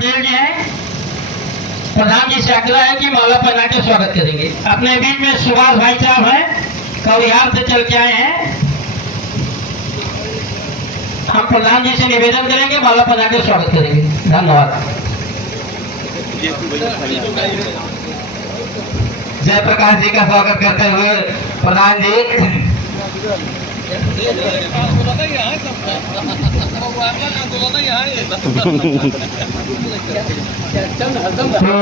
पटेल जी हैं, प्रधान जी से आग्रह है कि माला पहना के स्वागत करेंगे। अपने बीच में सुभाष भाई साहब हैं, कविहार से चल के आए हैं। हम प्रधान जी से निवेदन करेंगे, माला पहना के स्वागत करेंगे। धन्यवाद। जय प्रकाश जी का स्वागत करते हुए प्रधान जी। तो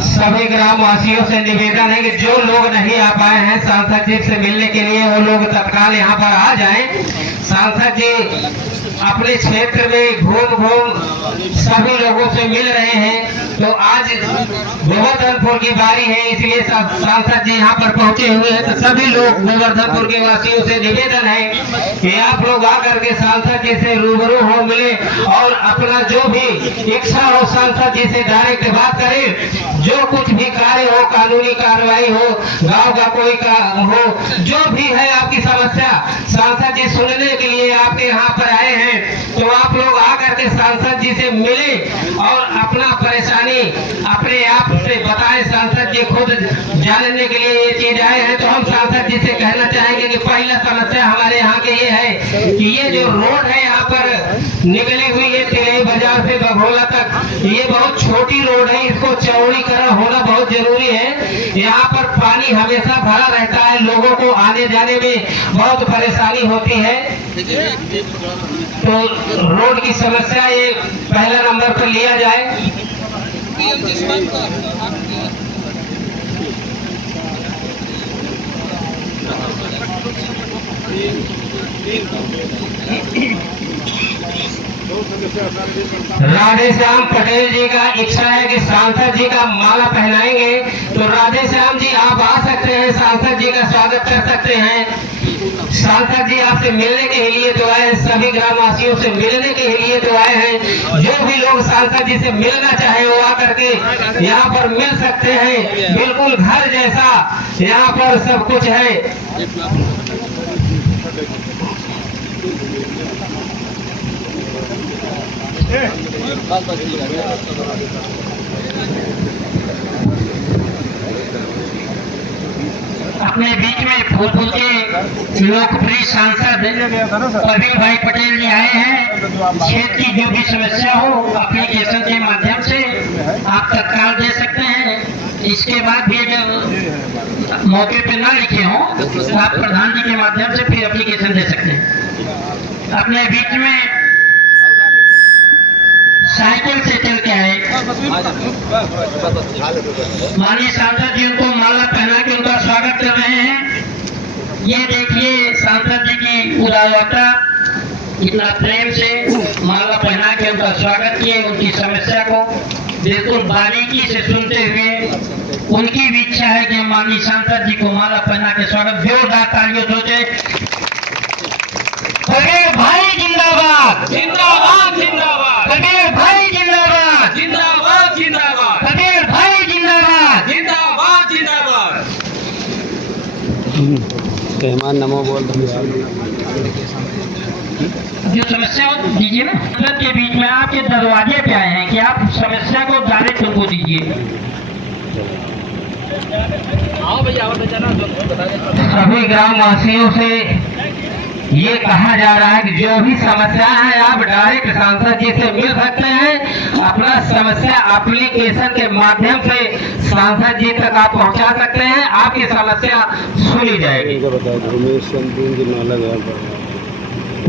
सभी ग्रामवासियों से निवेदन है कि जो लोग नहीं आ पाए हैं सांसद जी से मिलने के लिए, वो लोग तत्काल यहाँ पर आ जाएं। सांसद जी अपने क्षेत्र में घूम सभी लोगों से मिल रहे हैं। तो आज गोवर्धनपुर की बारी है, इसलिए सांसद जी यहाँ पर पहुंचे हुए हैं। तो सभी लोग गोवर्धनपुर के वासियों से निवेदन है कि आप लोग आकर के सांसद जी से रूबरू हो, मिले और अपना जो भी इच्छा हो सांसद जी से डायरेक्ट बात करें। जो कुछ भी कार्य हो, कानूनी कार्रवाई हो, गांव का कोई हो, जो भी है आपकी समस्या सांसद जी सुनने के लिए आपके यहाँ पर आए हैं। तो आप लोग आकर के सांसद जी से मिले और अपना परेशानी अपने आप से बताएं। सांसद जी खुद जानने के लिए ये चीज आए हैं। तो हम सांसद जी से कहना चाहेंगे कि पहला समस्या हमारे यहाँ के ये है कि ये जो रोड है यहाँ पर निकली हुई है तिलई बाजार से बघोला तक, ये बहुत छोटी रोड है, इसको चौड़ीकरण होना बहुत जरूरी है। यहाँ पर पानी हमेशा भरा रहता है, लोगों को आने जाने में बहुत परेशानी होती है। तो रोड की समस्या ये पहला नंबर पर लिया जाए। राधेश्याम पटेल जी का इच्छा है कि सांसद जी का माला पहनाएंगे। तो राधेश्याम जी आप आ सकते हैं, सांसद जी का स्वागत कर सकते हैं। सांसद जी आपसे मिलने के लिए तो आए हैं, सभी ग्रामवासियों से मिलने के लिए तो आए हैं। जो भी लोग सांसद जी से मिलना चाहे वो आकर के यहाँ पर मिल सकते हैं। बिल्कुल घर जैसा यहाँ पर सब कुछ है। अपने बीच में फूलपुर के लोकप्रिय सांसद प्रवीण भाई पटेल जी आए हैं। क्षेत्र की जो भी समस्या हो एप्लीकेशन के माध्यम से आप तत्काल दे सकते हैं। इसके बाद भी अगर मौके पे ना लिखे हों तो आप प्रधान जी के माध्यम से फिर एप्लीकेशन दे सकते हैं। अपने बीच में साइकिल से चल के आए माननीय सांसद जी उनको माला पहना के उनका स्वागत कर रहे हैं। ये देखिए सांसद जी की उदारता, कितना प्रेम से माला पहना के उनका स्वागत किए। उनकी समस्या को बिल्कुल बारीकी से सुनते हुए उनकी भी इच्छा है कि माननीय सांसद जी को माला पहना के स्वागत। जोरदार तालियों सोचे। प्रवीण भाई जिंदाबाद, जिंदाबाद, जिंदाबाद। प्रवीण भाई जिंदाबाद, जिंदाबाद, जिंदाबाद। प्रवीण भाई जिंदाबाद, जिंदाबाद, जिंदाबाद। रहमान नमो बोल जो समस्या हो दीजिए ना। संसद के बीच में आपके दरवाजे पे आए हैं कि आप समस्या को डायरेक्ट उनको दीजिए। सभी ग्रामवासियों से ये कहा जा रहा है कि जो भी समस्या है आप डायरेक्ट सांसद जी से मिल सकते हैं। अपना समस्या एप्लीकेशन के माध्यम से सांसद जी तक आप पहुंचा सकते हैं। आपकी समस्या सुनी जाएगी।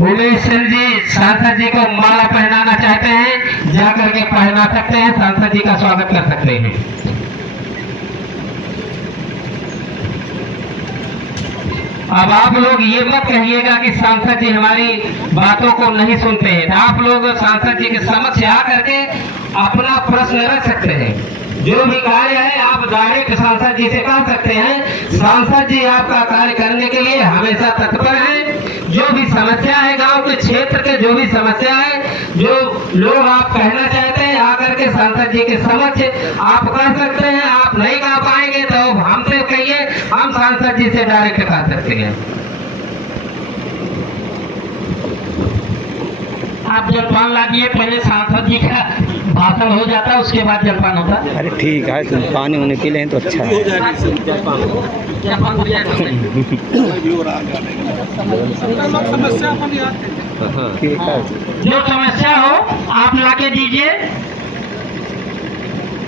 उमेश सिंह जी सांसद जी को माला पहनाना चाहते हैं, जाकर के पहना सकते हैं, सांसद जी का स्वागत कर सकते हैं। अब आप लोग ये मत कहिएगा कि सांसद जी हमारी बातों को नहीं सुनते हैं। आप लोग सांसद जी के समक्ष आकर के अपना प्रश्न रख सकते हैं। जो भी कार्य है आप डायरेक्ट सांसद जी से कह सकते हैं। सांसद जी आपका कार्य करने के लिए हमेशा तत्पर हैं। जो भी समस्या है गांव के क्षेत्र के, जो भी समस्या है, जो लोग आप कहना चाहते हैं आकर के सांसद जी के समक्ष आप कह सकते हैं। आप नहीं कह पाएंगे तो हमसे कहिए, हम सांसद जी से डायरेक्ट कह सकते हैं। आप जलपान ला दिए, पहले सांसद जी का भाषण हो जाता, उसके बाद जलपान होता। अरे ठीक है, तो पानी उन्हें पी लें तो अच्छा है। जलपान हो जाएगा। ठीक है, जो समस्या हो आप ला के दीजिए।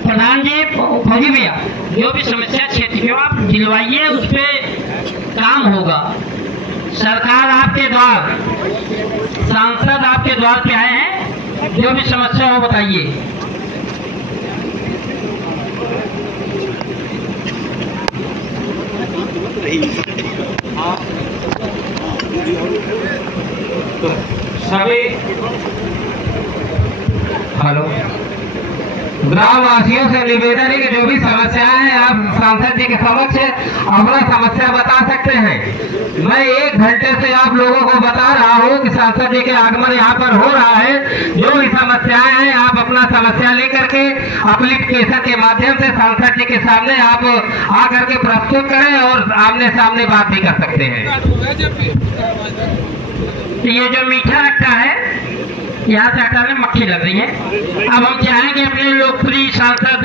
प्रधान जी, फौजी भैया, जो भी समस्या क्षेत्र की हो आप दिलवाइए, उस पर काम होगा। सरकार आपके द्वार, सांसद आपके द्वार पे आए हैं, जो भी समस्या हो बताइए। सभी हेलो, ग्रामवासियों से निवेदन है कि जो भी समस्याएं हैं आप सांसद जी के समक्ष अपना समस्या बता सकते हैं। मैं 1 घंटे से आप लोगों को बता रहा हूं कि सांसद जी के आगमन यहाँ पर हो रहा है। जो भी समस्याएं हैं आप अपना समस्या लेकर के एप्लीकेशन के माध्यम से सांसद जी के सामने आप आकर के प्रस्तुत करें और आमने सामने बात भी कर सकते हैं। ये जो मीठा अट्टा है, यहाँ से हटाने मक्खी लग रही है। अब हम चाहेंगे अपने लोकप्रिय सांसद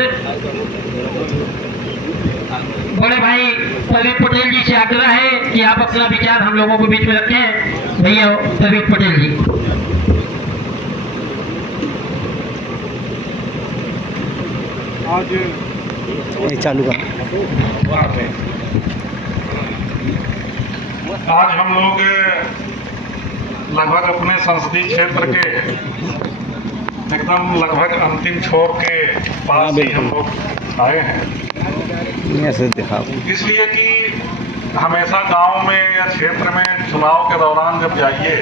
बड़े भाई प्रवीण पटेल जी से आग्रह है कि आप अपना विचार हम लोगों के बीच में रखें। भैया प्रवीण पटेल जी। आज चालू कर। आज हम लोग लगभग अपने संसदीय क्षेत्र के एकदम लगभग अंतिम छोर के पास ही हम लोग आए हैं। ऐसे दिखाओ। इसलिए कि हमेशा गांव में या क्षेत्र में चुनाव के दौरान जब जाइए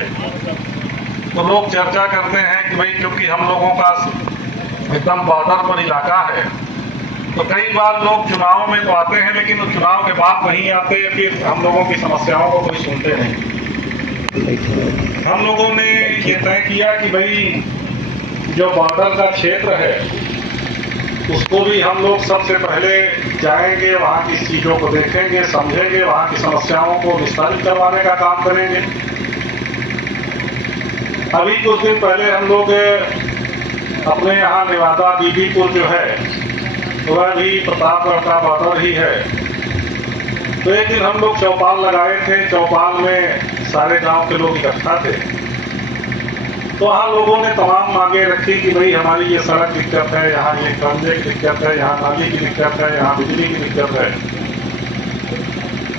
तो लोग चर्चा करते हैं कि भाई क्योंकि हम लोगों का एकदम बॉर्डर पर इलाका है, तो कई बार लोग चुनाव में तो आते हैं लेकिन वो चुनाव के बाद नहीं आते, फिर हम लोगों की समस्याओं को कोई सुनते नहीं। हम लोगों ने ये तय किया कि भाई जो बॉर्डर का क्षेत्र है उसको भी हम लोग सबसे पहले जाएंगे, वहाँ की चीज़ों को देखेंगे, समझेंगे, वहाँ की समस्याओं को निस्तारित करवाने का काम करेंगे। अभी कुछ दिन पहले हम लोग अपने यहाँ नेवादा बीबीपुर जो है वह भी प्रतापगढ़ का बॉर्डर ही है, तो एक दिन हम लोग चौपाल लगाए थे। चौपाल में सारे गांव के लोग इकट्ठा थे, तो वहाँ लोगों ने तमाम मांगे रखी कि भाई हमारी ये सड़क दिक्कत है, यहाँ ये खंजे की दिक्कत है, यहाँ नाली की दिक्कत है, यहाँ बिजली की दिक्कत है।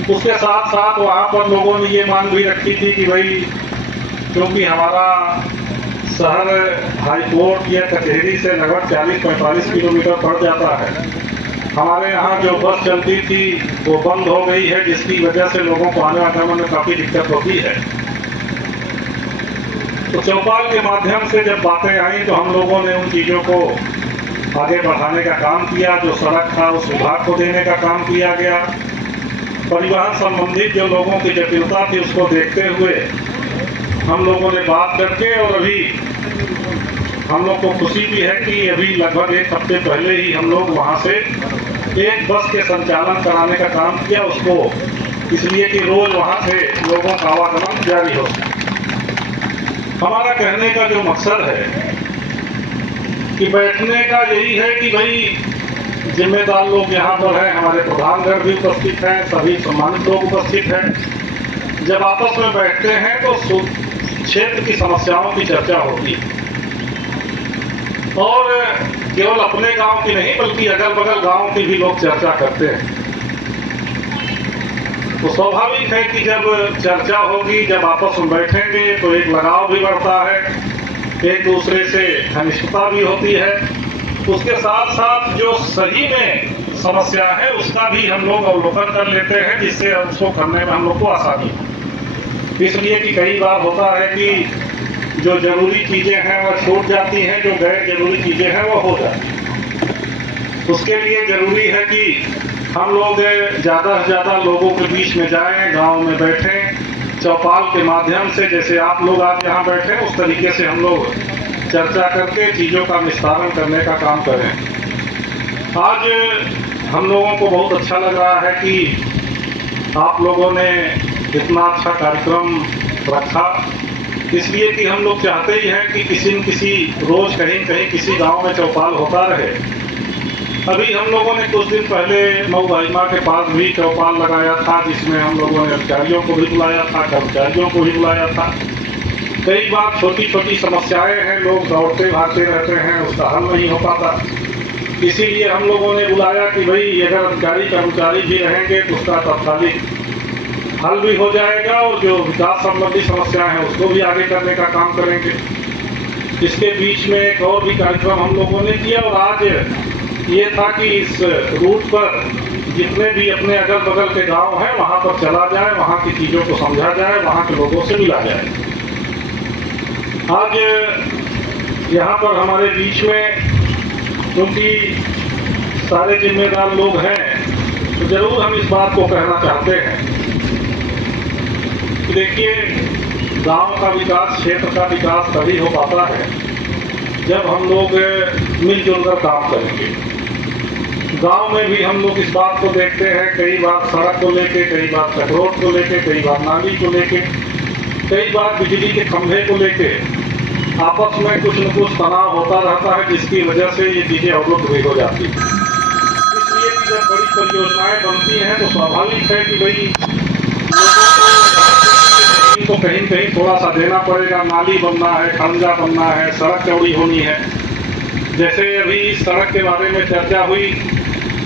उसके साथ साथ वहाँ पर लोगों ने ये मांग भी रखी थी कि भाई क्योंकि हमारा शहर हाईकोर्ट या कचहरी से लगभग 40-45 किलोमीटर पड़ जाता है, हमारे यहाँ जो बस चलती थी वो बंद हो गई है, जिसकी वजह से लोगों को आने जाने में काफ़ी दिक्कत होती है। तो चौपाल के माध्यम से जब बातें आई तो हम लोगों ने उन चीज़ों को आगे बढ़ाने का काम किया। जो सड़क था उस विभाग को देने का काम किया गया। परिवहन संबंधित जो लोगों की जटिलता थी उसको देखते हुए हम लोगों ने बात करके, और अभी हम लोग को खुशी भी है कि अभी लगभग 1 हफ्ते पहले ही हम लोग वहाँ से एक बस के संचालन कराने का काम किया उसको, इसलिए कि रोज वहाँ से लोगों का आवागमन जारी हो। हमारा कहने का जो मकसद है कि बैठने का यही है कि भाई जिम्मेदार लोग यहाँ पर हैं, हमारे प्रधानगढ़ भी उपस्थित हैं, सभी सम्मानित लोग उपस्थित हैं। जब आपस में बैठते हैं तो क्षेत्र की समस्याओं की चर्चा होती है, और केवल अपने गांव की नहीं बल्कि अगल बगल गांव की भी लोग चर्चा करते हैं। तो स्वाभाविक है कि जब चर्चा होगी, जब आपस में बैठेंगे तो एक लगाव भी बढ़ता है, एक दूसरे से घनिष्ठता भी होती है। उसके साथ साथ जो सही में समस्या है उसका भी हम लोग अवलोकन कर लेते हैं, जिससे उसको करने में हम लोग को आसानी हो। इसलिए कि कई बार होता है कि जो जरूरी चीज़ें हैं वह छूट जाती हैं, जो गैर जरूरी चीज़ें हैं वो हो जाती हैं। उसके लिए ज़रूरी है कि हम लोग ज़्यादा से ज़्यादा लोगों के बीच में जाएं, गांव में बैठें, चौपाल के माध्यम से जैसे आप लोग आज यहाँ बैठे उस तरीके से हम लोग चर्चा करके चीज़ों का निस्तारण करने का काम करें। आज हम लोगों को बहुत अच्छा लग रहा है कि आप लोगों ने इतना अच्छा कार्यक्रम रखा, इसलिए कि हम लोग चाहते ही हैं कि किसी न किसी रोज कहीं कहीं किसी गांव में चौपाल होता रहे। अभी हम लोगों ने कुछ दिन पहले मऊ भाईमा के पास भी चौपाल लगाया था, जिसमें हम लोगों ने अधिकारियों को भी बुलाया था, कर्मचारियों को भी बुलाया था। कई बार छोटी छोटी समस्याएं हैं, लोग दौड़ते भागते रहते हैं, उसका हल नहीं हो पाता। इसीलिए हम लोगों ने बुलाया कि भाई अगर अधिकारी कर्मचारी भी रहेंगे तो उसका तत्कालिक हल भी हो जाएगा और जो विकास संबंधी समस्याएं हैं उसको भी आगे करने का काम करेंगे। इसके बीच में एक और भी कार्यक्रम हम लोगों ने किया और आज ये था कि इस रूट पर जितने भी अपने अगल बगल के गांव हैं वहां पर चला जाए, वहां की चीज़ों को समझा जाए, वहां के लोगों से मिला जाए। आज यहाँ पर हमारे बीच में क्योंकि सारे जिम्मेदार लोग हैं तो जरूर हम इस बात को कहना चाहते हैं कि देखिए, गांव का विकास, क्षेत्र का विकास तभी हो पाता है जब हम लोग मिलजुल कर काम करेंगे। गांव में भी हम लोग इस बात को देखते हैं, कई बार सड़क को लेके, कई बार कटरोट को लेके, कई बार नाली को लेके, कई बार बिजली के खंभे को लेके आपस में कुछ न कुछ तनाव होता रहता है, जिसकी वजह से ये चीज़ें अवरुद्ध भी हो जाती हैं। इसलिए कि जब बड़ी परियोजनाएं बनती हैं तो स्वाभाविक है कि भाई लोगों को कहीं कहीं थोड़ा सा देना पड़ेगा। नाली बनना है, खंजा बनना है, सड़क चौड़ी होनी है। जैसे अभी सड़क के बारे में चर्चा हुई,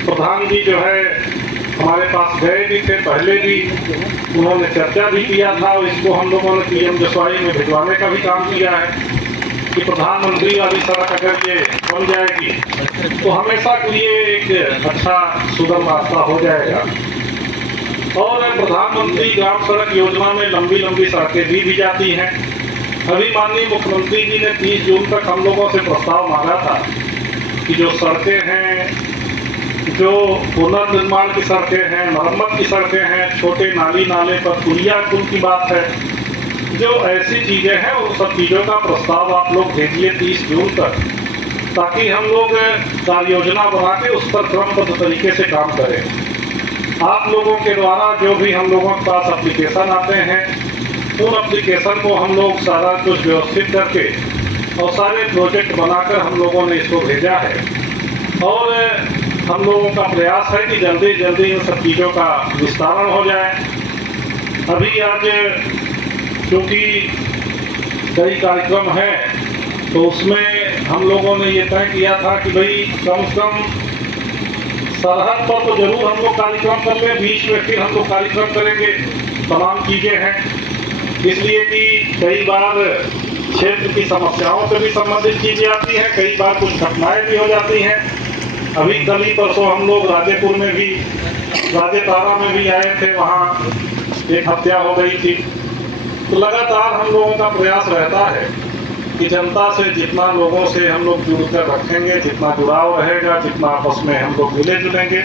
प्रधान जी जो है हमारे पास गए भी थे, पहले भी उन्होंने चर्चा भी किया था और इसको हम लोगों ने पीएम जसवाई में भिजवाने का भी काम किया है कि प्रधानमंत्री वाली सड़क अगर ये बन जाएगी तो हमेशा के लिए एक अच्छा सुगम रास्ता हो जाएगा। और प्रधानमंत्री ग्राम सड़क योजना में लंबी लंबी सड़कें दी जाती हैं। अभी माननीय मुख्यमंत्री जी ने 30 जून तक हम लोगों से प्रस्ताव मांगा था कि जो सड़कें हैं, जो पुनर्निर्माण की सड़कें हैं, मरम्मत की सड़कें हैं, छोटे नाली नाले पर पुलिया पुल की बात है, जो ऐसी चीज़ें हैं उन सब चीज़ों का प्रस्ताव आप लोग भेजिए 30 जून तक, ताकि हम लोग कार्य योजना बना के उस पर क्रमबद्ध तरीके से काम करें। आप लोगों के द्वारा जो भी हम लोगों के पास एप्लीकेशन आते हैं, उन एप्लीकेशन को हम लोग सारा कुछ व्यवस्थित करके और सारे प्रोजेक्ट बनाकर हम लोगों ने इसको भेजा है। और हम लोगों का प्रयास है कि जल्दी जल्दी इन सब चीज़ों का विस्तारण हो जाए। अभी आज क्योंकि कई कार्यक्रम हैं तो उसमें हम लोगों ने ये तय किया था कि भाई कम से कम सरहद पर तो जरूर हम लोग कार्यक्रम कर लें, बीच में फिर हम लोग कार्यक्रम करेंगे। तमाम चीज़ें हैं, इसलिए कि कई बार क्षेत्र की समस्याओं से भी संबंधित चीज़ें आती हैं, कई बार कुछ घटनाएं भी हो जाती हैं। अभी कल ही परसों हम लोग राजेपुर में भी, राजेतारा में भी आए थे, वहाँ एक हत्या हो गई थी। तो लगातार हम लोगों का प्रयास रहता है कि जनता से जितना लोगों से हम लोग जुड़कर रखेंगे, जितना जुड़ाव रहेगा, जितना आपस में हम लोग मिले जुलेंगे,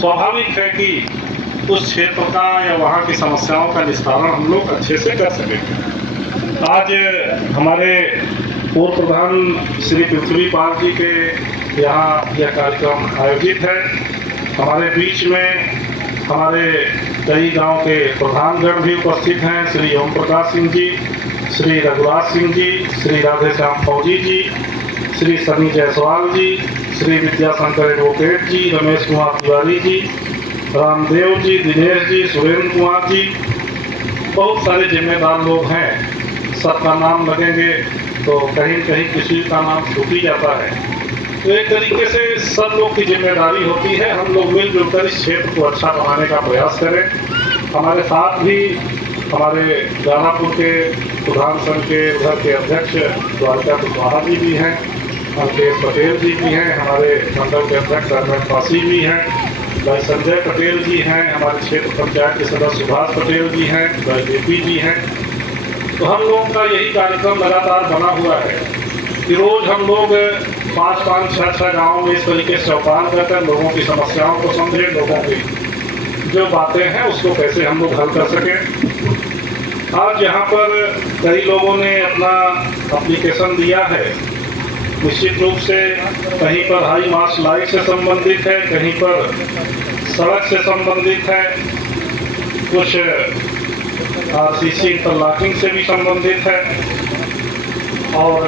स्वाभाविक है कि उस क्षेत्र का या वहाँ की समस्याओं का निस्तारण हम लोग अच्छे से कर सकेंगे। आज हमारे पूर्व प्रधान श्री पृथ्वीपाल जी के यहाँ यह कार्यक्रम आयोजित है। हमारे बीच में हमारे कई गांव के प्रधानगण भी उपस्थित हैं, श्री ओम प्रकाश सिंह जी, श्री रघुराज सिंह जी, श्री राधेश्याम फौजी जी, श्री सनी जायसवाल जी, श्री विद्याशंकर एडवोकेट जी, रमेश कुमार तिवारी जी, रामदेव जी, दिनेश जी, सुरेंद्र कुमार जी, बहुत सारे जिम्मेदार लोग हैं। सबका नाम लगेंगे तो कहीं कहीं किसी का नाम छूट ही जाता है। तो एक तरीके से सब लोग की जिम्मेदारी होती है, हम लोग मिलजुल कर इस क्षेत्र को अच्छा बनाने का प्रयास करें। हमारे साथ भी हमारे दानापुर के प्रधान संघ के उधर के अध्यक्ष द्वारका कुशवाहा जी भी हैं, अंकेश पटेल जी भी हैं, हमारे मंडल के अध्यक्ष अरविंद पासी भी हैं, भाई संजय पटेल जी हैं, हमारे क्षेत्र पंचायत के सदस्य सुभाष पटेल जी हैं, भाई जेपी जी हैं। तो हम लोगों का यही कार्यक्रम लगातार बना हुआ है कि रोज हम लोग 5-5, 6-6 गाँव में इस तरीके से चौपाल करकर लोगों की समस्याओं को समझें, लोगों की जो बातें हैं उसको कैसे हम लोग हल कर सकें। आज यहाँ पर कई लोगों ने अपना एप्लीकेशन दिया है, निश्चित रूप से कहीं पर हाई मार्च लाइट से संबंधित है, कहीं पर सड़क से संबंधित है, कुछ आरसीसी इंटरलॉकिंग से भी संबंधित है और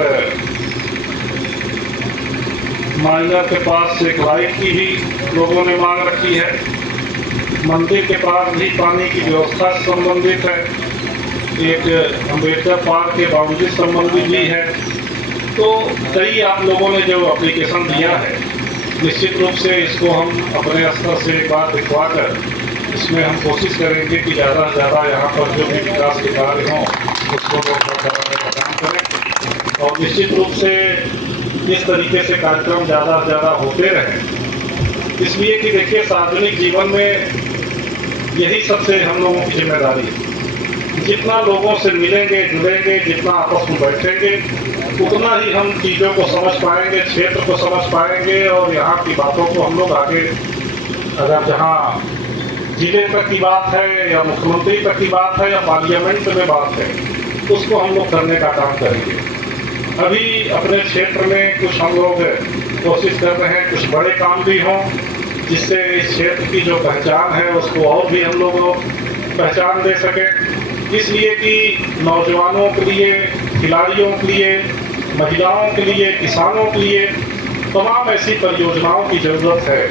माइनर के पास एक लाइट की भी लोगों ने मांग रखी है। मंदिर के पास भी पानी की व्यवस्था से संबंधित है। एक अम्बेडकर पार्क के बाउंड्री संबंधी भी है। तो कई आप लोगों ने जो एप्लीकेशन दिया है, निश्चित रूप से इसको हम अपने स्तर से एक बार दिखवा कर इसमें हम कोशिश करेंगे कि ज़्यादा से ज़्यादा यहाँ पर जो भी विकास के कार्य हों उसको कराने का काम करें और निश्चित रूप से इस तरीके से कार्यक्रम ज़्यादा से ज़्यादा होते रहें। इसलिए कि देखिए, सार्वजनिक जीवन में यही सबसे हम लोगों की जिम्मेदारी है। जितना लोगों से मिलेंगे, जुड़ेंगे, जितना आपस में बैठेंगे, उतना ही हम चीज़ों को समझ पाएंगे, क्षेत्र को समझ पाएंगे और यहाँ की बातों को हम लोग आगे, अगर जहाँ जिले तक की बात है या मुख्यमंत्री तक की बात है या पार्लियामेंट में बात है, उसको हम लोग करने का काम करेंगे। अभी अपने क्षेत्र में कुछ हम लोग कोशिश कर रहे हैं, कुछ बड़े काम भी हों जिससे इस क्षेत्र की जो पहचान है उसको और भी हम लोग पहचान दे सकें। इसलिए कि नौजवानों के लिए, खिलाड़ियों के लिए, महिलाओं के लिए, किसानों के लिए तमाम ऐसी परियोजनाओं की ज़रूरत है।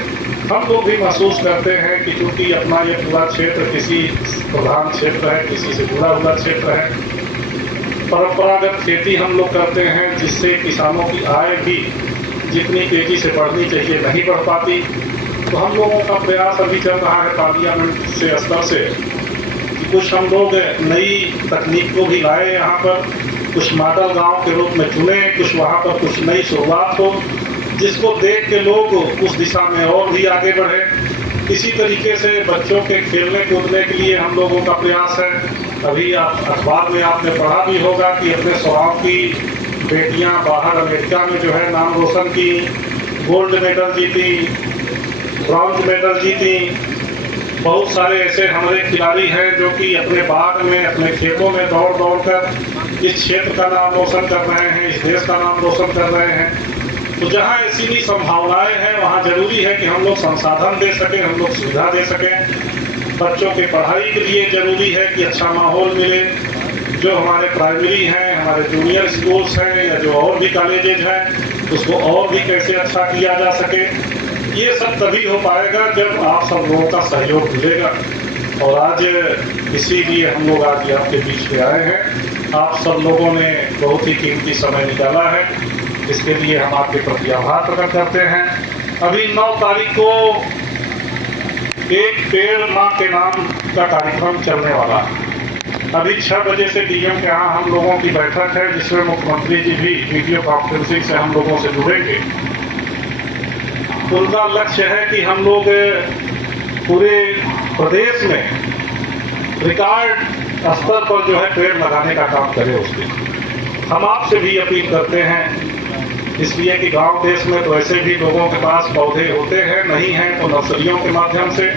हम लोग भी महसूस करते हैं कि चूँकि अपना ये पूरा क्षेत्र किसी प्रधान क्षेत्र है, किसी से जुड़ा हुआ क्षेत्र है, परंपरागत खेती हम लोग करते हैं जिससे किसानों की आय भी जितनी तेज़ी से बढ़नी चाहिए नहीं बढ़ पाती। तो हम लोगों का प्रयास अभी चल रहा है पार्लियामेंट से स्तर से कि कुछ हम लोग नई तकनीक को भी लाए, यहाँ पर कुछ मॉडल गांव के रूप में चुने, कुछ वहाँ पर कुछ नई शुरुआत हो जिसको देख के लोग उस दिशा में और भी आगे बढ़े। इसी तरीके से बच्चों के खेलने कूदने के लिए हम लोगों का प्रयास है। अभी आप अखबार में आपने पढ़ा भी होगा कि अपने स्वभाव की बेटियां बाहर अमेरिका में जो है नाम रोशन की, गोल्ड मेडल जीती, ब्रॉन्ज मेडल जीती। बहुत सारे ऐसे हमारे खिलाड़ी हैं जो कि अपने बाग में, अपने खेतों में दौड़ दौड़ कर इस क्षेत्र का नाम रोशन कर रहे हैं, इस देश का नाम रोशन कर रहे हैं। तो जहाँ ऐसी भी संभावनाएं हैं वहाँ जरूरी है कि हम लोग संसाधन दे सकें, हम लोग सुविधा दे सकें। बच्चों के पढ़ाई के लिए जरूरी है कि अच्छा माहौल मिले। जो हमारे प्राइमरी हैं, हमारे जूनियर स्कूल्स हैं या जो और भी कॉलेजेज हैं, उसको और भी कैसे अच्छा किया जा सके। ये सब तभी हो पाएगा जब आप सब लोगों का सहयोग मिलेगा। और आज इसीलिए हम लोग आज आपके बीच में आए हैं। आप सब लोगों ने बहुत ही कीमती समय निकाला है, इसके लिए हम आपके प्रति आभार प्रकट करते हैं। अभी 9 तारीख को एक पेड़ माँ के नाम का कार्यक्रम चलने वाला है। अभी 6 बजे से डीएम के यहाँ हम लोगों की बैठक है जिसमें मुख्यमंत्री जी भी वीडियो कॉन्फ्रेंसिंग से हम लोगों से जुड़ेंगे। उनका लक्ष्य है कि हम लोग पूरे प्रदेश में रिकॉर्ड स्तर पर जो है पेड़ लगाने का काम करें। उसके हम आपसे भी अपील करते हैं, इसलिए कि गांव देश में तो ऐसे भी लोगों के पास पौधे होते हैं, नहीं हैं तो नर्सरियों के माध्यम से।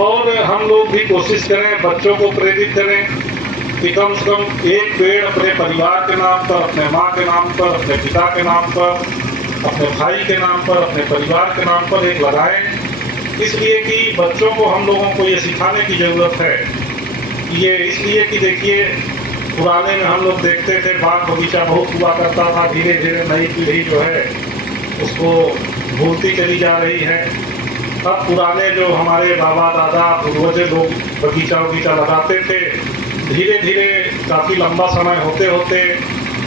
और हम लोग भी कोशिश करें, बच्चों को प्रेरित करें कि कम से कम एक पेड़ अपने परिवार के नाम पर, अपने माँ के नाम पर, अपने पिता के नाम पर, अपने भाई के नाम पर, अपने परिवार के नाम पर एक लगाएं। इसलिए कि बच्चों को हम लोगों को ये सिखाने की ज़रूरत है। ये इसलिए कि देखिए, पुराने में हम लोग देखते थे बाग बगीचा बहुत हुआ करता था। धीरे धीरे नई पीढ़ी जो है उसको भूलती चली जा रही है। अब पुराने जो हमारे बाबा दादा पूर्वज लोग बगीचा बगीचा लगाते थे, धीरे धीरे काफ़ी लंबा समय होते होते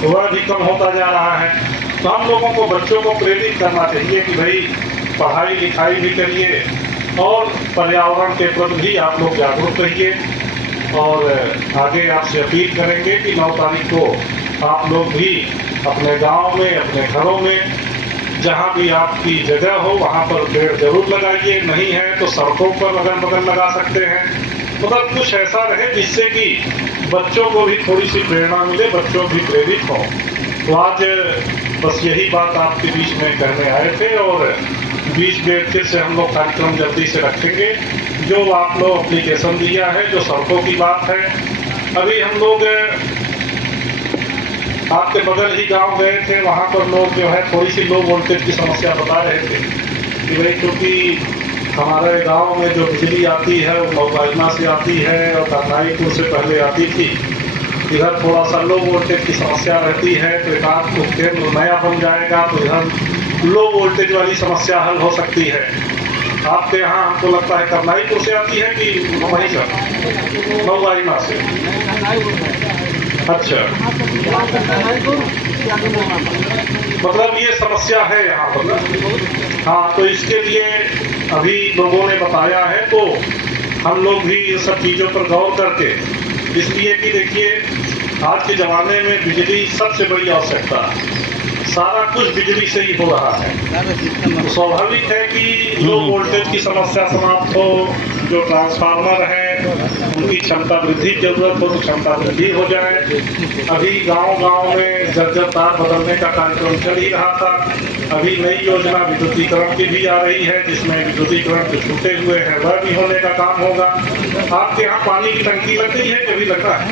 वह भी कम होता जा रहा है। तो हम लोगों को बच्चों को प्रेरित करना चाहिए कि भाई पढ़ाई लिखाई भी करिए और पर्यावरण के प्रति भी आप लोग जागरूक रहिए। और आगे आपसे अपील करेंगे कि 9 तारीख को आप लोग भी अपने गांव में, अपने घरों में, जहां भी आपकी जगह हो वहां पर पेड़ जरूर लगाइए। नहीं है तो सड़कों पर अगल बगल लगा सकते हैं। मतलब कुछ ऐसा रहे जिससे कि बच्चों को भी थोड़ी सी प्रेरणा मिले, बच्चों भी प्रेरित हों। तो आज बस यही बात आपके बीच में कहने आए थे। और बीच में फिर से हम लोग कार्यक्रम जल्दी से रखेंगे। जो आप लोग एप्लीकेशन दिया है, जो सड़कों की बात है, अभी हम लोग आपके बगल ही गांव गए थे, वहां पर लोग जो है थोड़ी सी लो वोल्टेज की समस्या बता रहे थे कि भाई क्योंकि हमारे गांव में जो बिजली आती है वो मऊबाइमा से आती है और करनाईपुर से पहले आती थी। इधर थोड़ा सा लो वोल्टेज की समस्या रहती है, तो एक आध तो केंद्र नया बन जाएगा तो इधर लो वोल्टेज वाली समस्या हल हो सकती है। आपके यहाँ हमको लगता है करनाईपुर से आती है कि वहीं से मऊबाइमा से? अच्छा, मतलब ये समस्या है यहाँ पर ना? हाँ, तो इसके लिए अभी लोगों ने बताया है, तो हम लोग भी इन सब चीज़ों पर गौर करके, इसलिए कि देखिए आज के ज़माने में बिजली सबसे बड़ी आवश्यकता है, सारा कुछ बिजली से ही हो रहा है। तो स्वाभाविक है कि लो वोल्टेज की समस्या समाप्त हो, जो ट्रांसफार्मर है उनकी क्षमता वृद्धि की जरूरत हो तो क्षमता वृद्धि हो जाए। अभी गांव-गांव में जर्जर तार बदलने का कार्यक्रम चल ही रहा था। अभी नई योजना विद्युतीकरण की भी आ रही है, जिसमें विद्युतीकरण जो छूटे हुए हैं वह भी होने का काम होगा। आपके यहाँ पानी की टंकी लग गई है, कभी लग रहा है?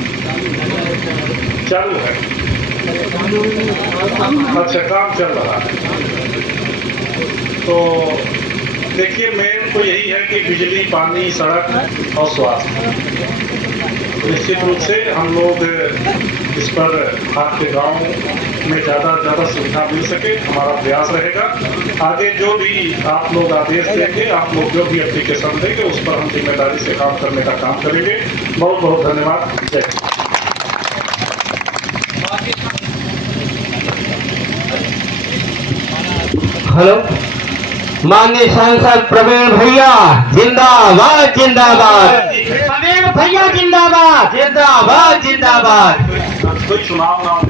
चालू है? अच्छा, काम चल रहा है। तो देखिए मेन तो यही है कि बिजली, पानी, सड़क और स्वास्थ्य, निश्चित रूप से हम लोग इस पर आपके गांव में ज़्यादा से ज़्यादा सुविधा मिल सके, हमारा प्रयास रहेगा। आगे जो भी आप लोग आदेश देंगे, आप लोग जो भी एप्लीकेशन देंगे, उस पर हम जिम्मेदारी से काम करने का काम करेंगे। बहुत बहुत धन्यवाद। जय हिंद। हेलो, माननीय सांसद प्रवीण भैया जिंदाबाद जिंदाबाद, प्रवीण भैया जिंदाबाद जिंदाबाद जिंदाबाद। कोई चुनाव ना हो।